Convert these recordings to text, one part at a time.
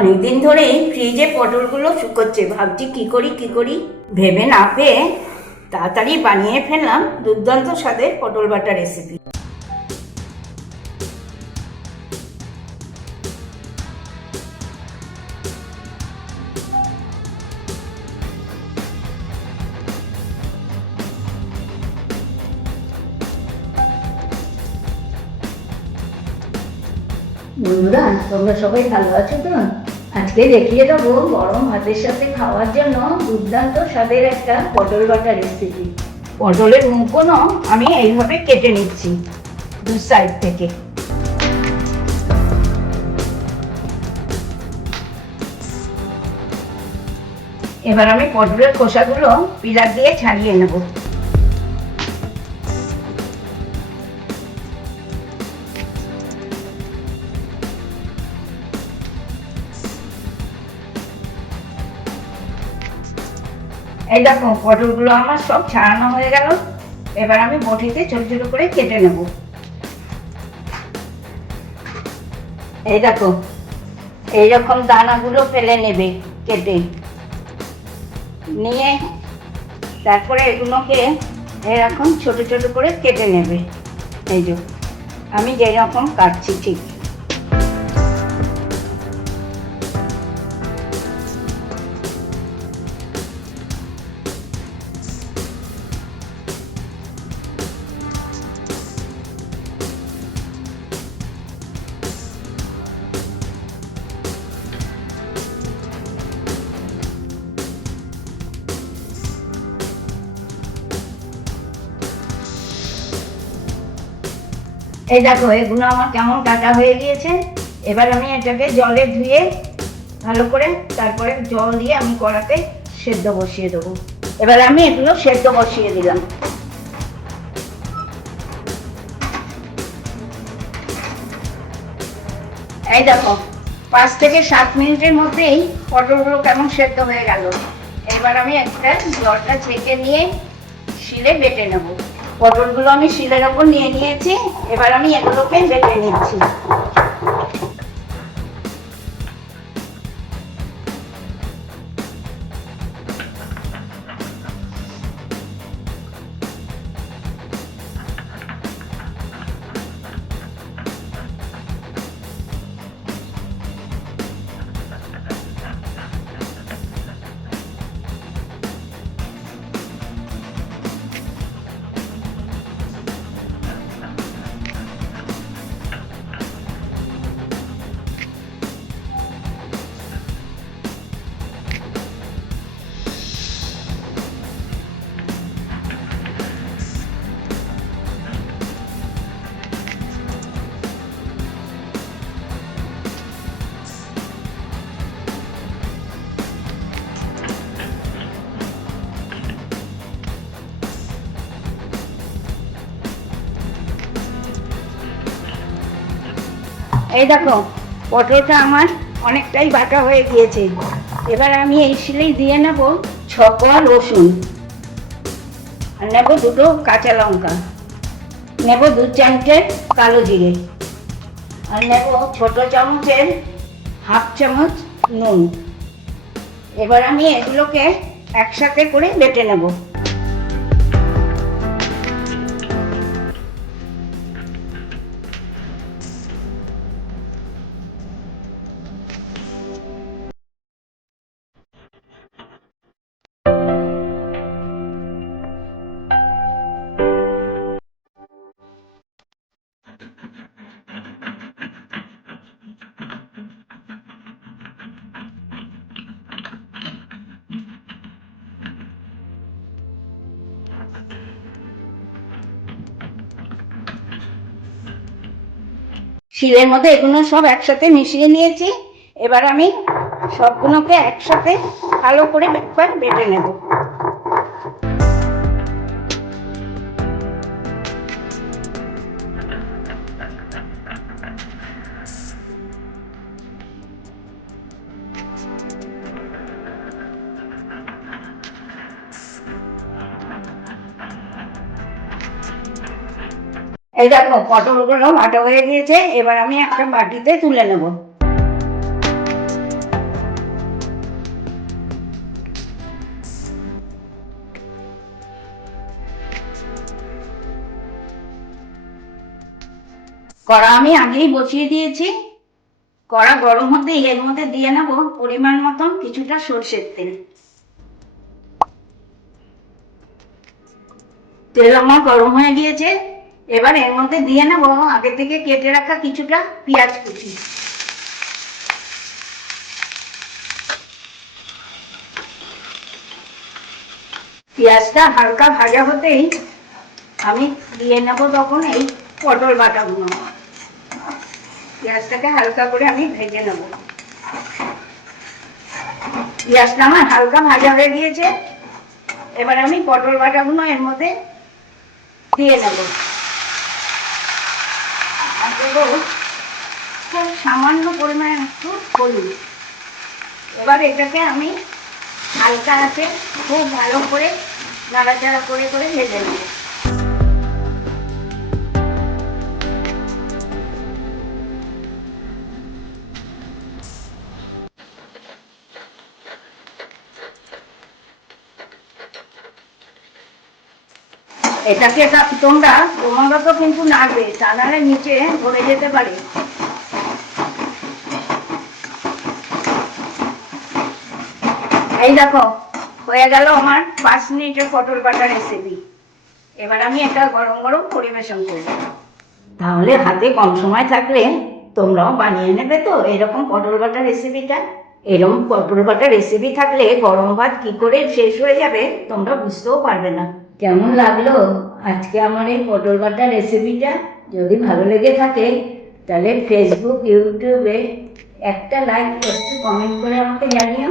অনেকদিন ধরেই ফ্রিজে পটলগুলো শুকোচ্ছে। ভাবছি কি করি কি করি? ভেবে না পেয়ে তাড়াতাড়ি বানিয়ে ফেললাম দুর্দান্ত স্বাদের পটল বাটা রেসিপি বন্ধুরা, তোমরা সবাই ভালো আছো তো? আজকে দেখিয়ে দেবো গরম ভাতের সাথে খাওয়ার জন্য দুর্দান্ত স্বাদের একটা পটল বাটা রেসিপি পটলের মুখোনো আমি এইভাবে কেটে নিচ্ছি দু সাইড থেকে। এবার আমি পটলের খোসাগুলো পিলার দিয়ে ছাড়িয়ে নেব। এই দেখো, পটলগুলো আমার সব ছাড়ানো হয়ে গেল। এবার আমি বটিতে ছোট ছোট করে কেটে নেব। এই দেখো, এইরকম দানাগুলো ফেলে নেবে কেটে। নিয়ে তারপরে এগুলোকে এরকম ছোট ছোট করে কেটে নেবে। এই যে, আমি যেরকম কাটছি ঠিক। এই দেখো, এগুলো আমার কেমন কাটা হয়ে গিয়েছে। এবার আমি এটাকে জলে ধুয়ে ভালো করে তারপরে জল দিয়ে আমি কড়াতে সেদ্ধ বসিয়ে দেবো। এবার আমি এগুলো সেদ্ধ বসিয়ে দিলাম। এই দেখো, পাঁচ থেকে সাত মিনিটের মধ্যেই পটলগুলো কেমন সেদ্ধ হয়ে গেল। এবার আমি একটা জলটা ছেঁকে নিয়ে শিলে বেটে নেব। পটলগুলো আমি শিলের ওপর নিয়ে নিয়েছি। এবার আমি এগুলোকে বেটে নিচ্ছি। এই দেখো, পটলটা আমার অনেকটাই বাটা হয়ে গিয়েছে। এবার আমি এই শিলেই দিয়ে নেব ছ রসুন। আর নেব দুটো কাঁচা লঙ্কা। নেব দু চামচের কালো জিরে। আর নেব ছোট চামচের হাফ চামচ নুন। এবার আমি এগুলোকে একসাথে করে বেটে নেব। শিলের মধ্যে এগুলো সব একসাথে মিশিয়ে নিয়েছি। এবার আমি সবগুলোকে একসাথে ভালো করে একবার বেটে নেব। এই দেখো পটলগুলো ভাটা হয়ে গিয়েছে, এবার আমি একটা বাটিতে তুলে নেব। কড়া আমি আগেই বসিয়ে দিয়েছি। কড়া গরম হতে এর মধ্যে দিয়ে নেব পরিমাণ মতন কিছুটা সর্ষের তেল। তেল আমার গরম হয়ে গিয়েছে এবার এর মধ্যে দিয়ে নেব আগে থেকে কেটে রাখা কিছুটা পেঁয়াজ কুচি। পেঁয়াজটা হালকা ভাজা হতেই আমি দিয়ে নেব তখন এই পটল বাটাগুলো। পেঁয়াজটাকে হালকা করে আমি ভেজে নেব। পেঁয়াজটা আমার হালকা ভাজা হয়ে গিয়েছে। এবার আমি পটল বাটাগুলো এর মধ্যে দিয়ে নেব। খুব সামান্য পরিমাণে একটু হলুদ। এবার এটাকে আমি হালকা হাতে খুব ভালো করে নাড়াচাড়া করে করে ভেজে নেব। এটাকে তোমরা? তোমরা তো কিন্তু নাড়বে তা নাহলে নিচে ধরে যেতে পারে। এই দেখো, হয়ে গেল আমার পাঁচ মিনিটের পটল বাটা রেসিপি এবার আমি এটা গরম গরম পরিবেশন করব। তাহলে হাতে কম সময় থাকলে তোমরাও বানিয়ে নেবে তো, এরকম পটল বাটা রেসিপিটা এরকম পটল বাটা রেসিপি থাকলে গরম ভাত কি করে শেষ হয়ে যাবে তোমরা বুঝতেও পারবে না। কেমন লাগল? আজকে আমার এই পটল বাটা রেসিপিটা যদি ভালো লেগে থাকে, তাহলে ফেসবুক ইউটিউবে একটা লাইক একটু কমেন্ট করে আমাকে জানিও।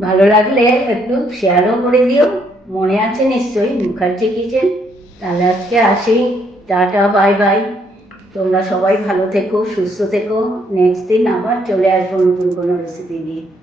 ভালো লাগলে একটু শেয়ারও করে দিও। মনে আছে নিশ্চয়ই মুখার্জি কিচেন। তাহলে আজকে আসি। টাটা বাই বাই তোমরা সবাই ভালো থেকো, সুস্থ থেকো। নেক্সট দিন আবার চলে আসব নতুন কোনো রেসিপি নিয়ে।